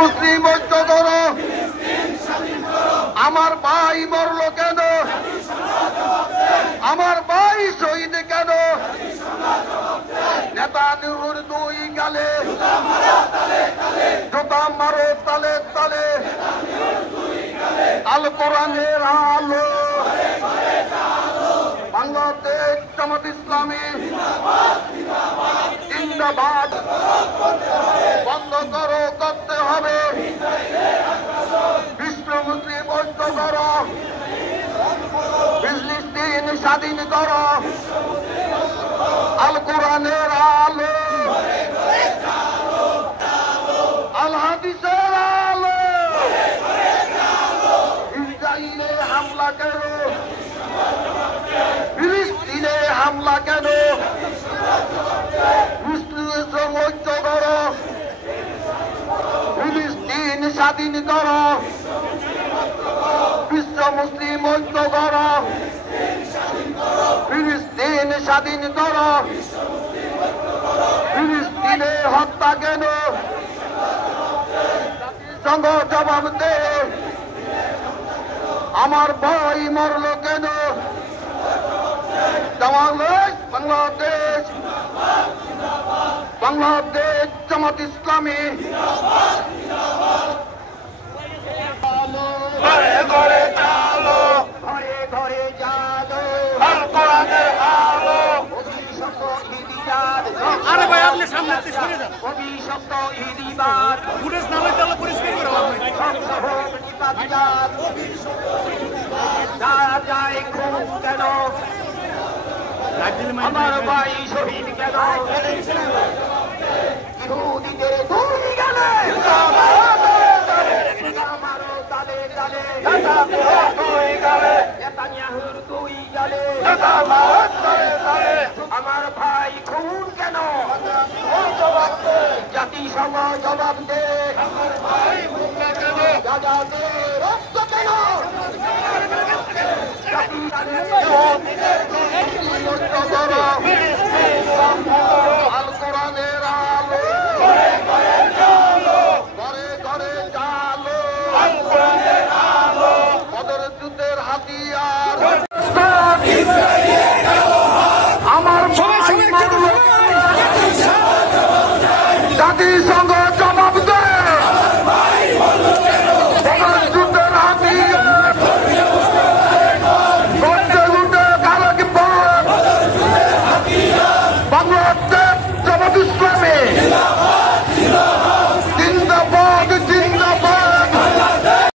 মুসলিম ঐক্য করো। আমার ভাই মরল কেন? আমার ভাই শহীদ কেন? নেতানিয়াহুর দুই গালে জুতা মারো তালে তালে। আল কোরআনের আলো, বাংলাদেশ জামাত ইসলামী জিন্দাবাদ। বন্ধ করো, করতে হবে। বিশ্ব মুসলিম ঐক্য করো, ফিলিস্তিন স্বাধীন করো। আল কোরআনের আলো, আল হাদিসের আলো। ইসরায়েলে হামলা কেন? ফিলিস্তিনে হামলা কেন? মুসলিম ঐক্য করো, ফিলিস্তিন স্বাধীন করো। বিশ্ব মুসলিম ঐক্য করো, ফিলিস্তিন স্বাধীন করো। ফিলিস্তিনে হত্যা কেন? জাতিসংঘ জবাব দে। আমার ভাই মরল কেন? বাংলাদেশ বাংলাদেশ জামাত ইসলামী ঘরে ঘরে চালো, ঘরে ঘরে জালো। আল কোরআনের আলো, অভিশপ্ত ইদিবাদ। আরে ভাই আপনি সামনে সরে যান। অভিশপ্ত ইদিবাদ। ফুটেজ না হলে তাহলে পরিষ্কার করে লাভ নাই। যারা যায় খুন কেন? আমার ভাই শহীদ কেন? ইহুদিদের দুই গালে মারো তালে তালে। নেতানিয়াহুর দুই গালে আমার ভাই খুন কেন? জাতিসংঘ জবাব দে। গাজাতে রক্ত কেন? জাতিসংঘ